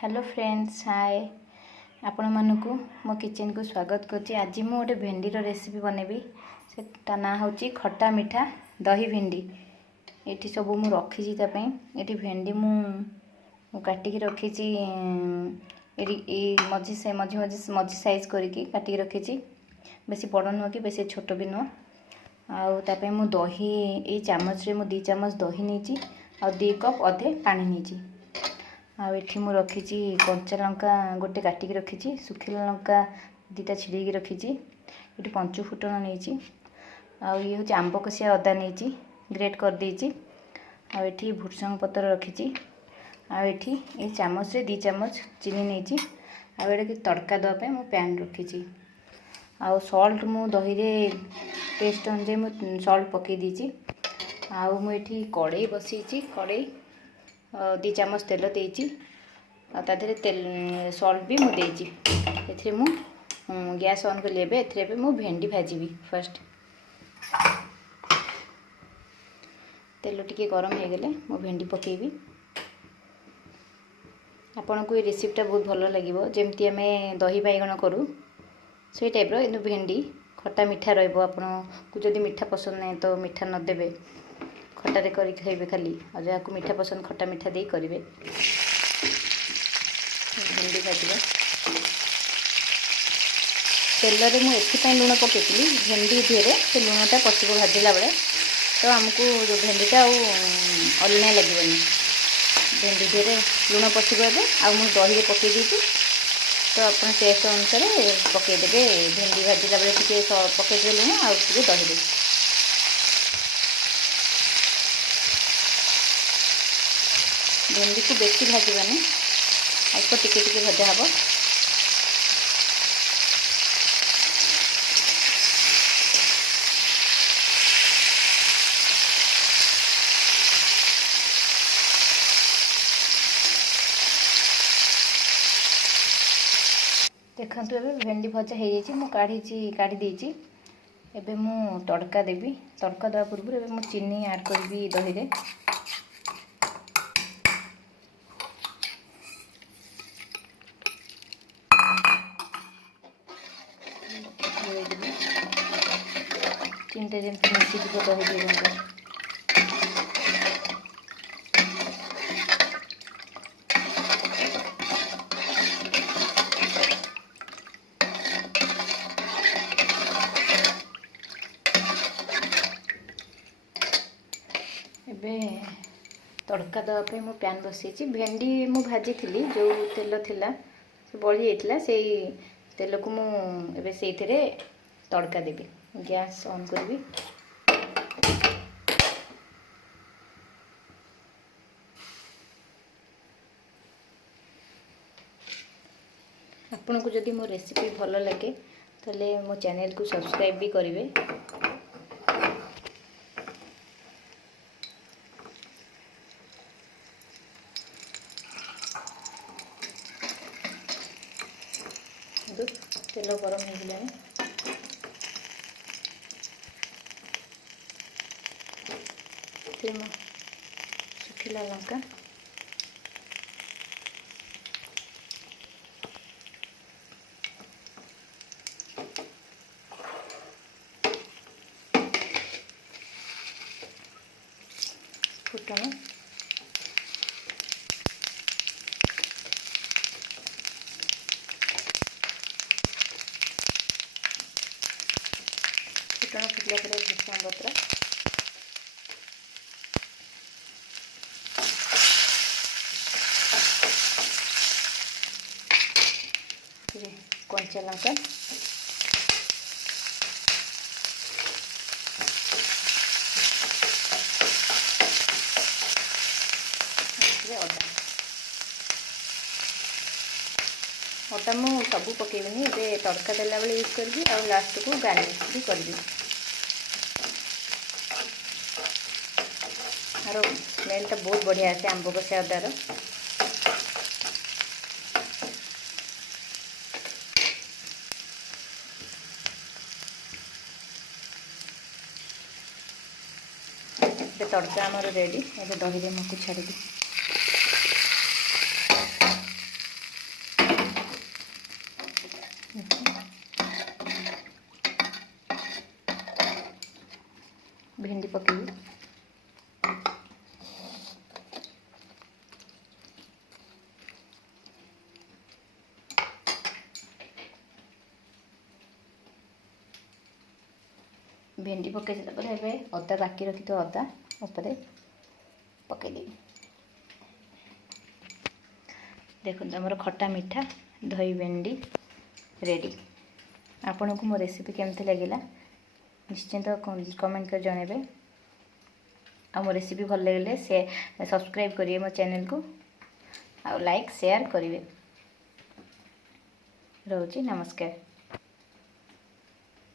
Hello friends, हाय आपण मानकु मो kitchen को स्वागत करछि। आज मु गोटे भेंडी रेसिपी बनेबी। सेटा ना होछि खट्टा मीठा दही भेंडी। एठी सब मु रखी ता पई एठी भेंडी मु काटी के रखी छि। ए मझी से मझी साइज करके काटी के रखी छि। बेसी बड़ न कि बेसी छोट भी न। आउ ता पे मु दही ए चामच रे मु 2 चामच दही नी छि आ 2 कप अधे पानी नी छि। आउ एठी मु रखी छि कंचा लंका गोटे काटी के रखी छि, सुखिला लंका 2टा छिड़ी के रखी छि। एठी पंचु फुटण नै छि। आउ ये होछि आंब कसिया अदा नै छि, ग्रेट कर दै छि। आउ एठी भुरसंग पत्र रखी छि। आउ एठी ए चामच रे 2 चामच चीनी नै छि। आउ एटा के तड़का द पे मु पैन रखी छि। आउ सॉल्ट मु दही रे टेस्ट अनुसार मु सॉल्ट पके दी छि। आउ मु एठी कढ़ाई बसी छि। कढ़ाई 2 चामच तेल देइछि। ताधरे तेल सॉल्ट भी मु देइछि। एथरे मु गैस ऑन कर लेबे। एथरे पे मु भेंडी भाजीबी। फर्स्ट तेल टिके गरम हे गेले मु भेंडी पकेबी। आपन को ये रेसिपीटा बहुत भलो लागिवो। जेमती हमें दही बाइगण करू से टाइप रो। इनु भेंडी खट्टा मीठा रहइबो। आपन को जदी मीठा पसंद नै तो मीठा न देबे, खट्टा रे करी खाइबे खाली। आ जा को मीठा पसंद खट्टा मीठा देई करिवे। भेंडी भाजबे। तेल रे मु एथि पई लूण पकेइतली भेंडी ढेरे से लूणटा पछिको भाजिला बेले तो हमको जो भेंडीटा अलना लागबनी। भेंडी ढेरे लूण पछिको एबे आ मु दही रे पकेइ दीची। तो अपन टेस्ट अनुसार पकेइ देबे। भेंडी भाजिला बेले टिके पकेइ दे लूण आ टिके दही दे। भेंडी को बेसी भाजबानी, अल्प टिके टिके भजा हबो। देखंतु एबे भेंडी भजा हे जायछि। मु काढी देछि। एबे मु तड़का देबी। तड़का दवा पूर्व एबे मु चीनी ऐड करबी दही रे। चिंता जमी मिसी जीव दही दे। एबे तड़का दवा पे मु पैन बसैछि। भेंडी मु भाजी थिली जो तेल थिला से बळी जाइतला सेई तेल को मु एबे सेइथिरे तड़का देबी। गैस ऑन करबी। आपन को जदी मो रेसिपी भलो लगे तले मो चैनल को सब्सक्राइब भी करिवे। तेल गरम हो गलानी। सुखिला लंका फुटण फुटला पर भूषण पत्र कंचा लंका अदा मु सबू पकेबनी। ए तड़का देला बेले यूज करबी और लास्ट को गार्निश भी करबी। आरो स्मेलटा बहुत बढ़िया आसे आंब कसिया अदार। तड़का आमर रेडी। ए दही रे मको छाड़ी दी। भेंडी पकई सारा पर ए अदा बाकी रखी तो अदा उपरे पकईदेवी। देखो आमर खट्टा मीठा दही भेंडी रेडी। आपन को मो रेसिपी केमती लगिला निश्चिंत कमेंट कर जणेबे। आ मो रेसिपी भल लगे से सब्सक्राइब करिए मो चैनल को आ लाइक शेयर करिए। रोची नमस्कार।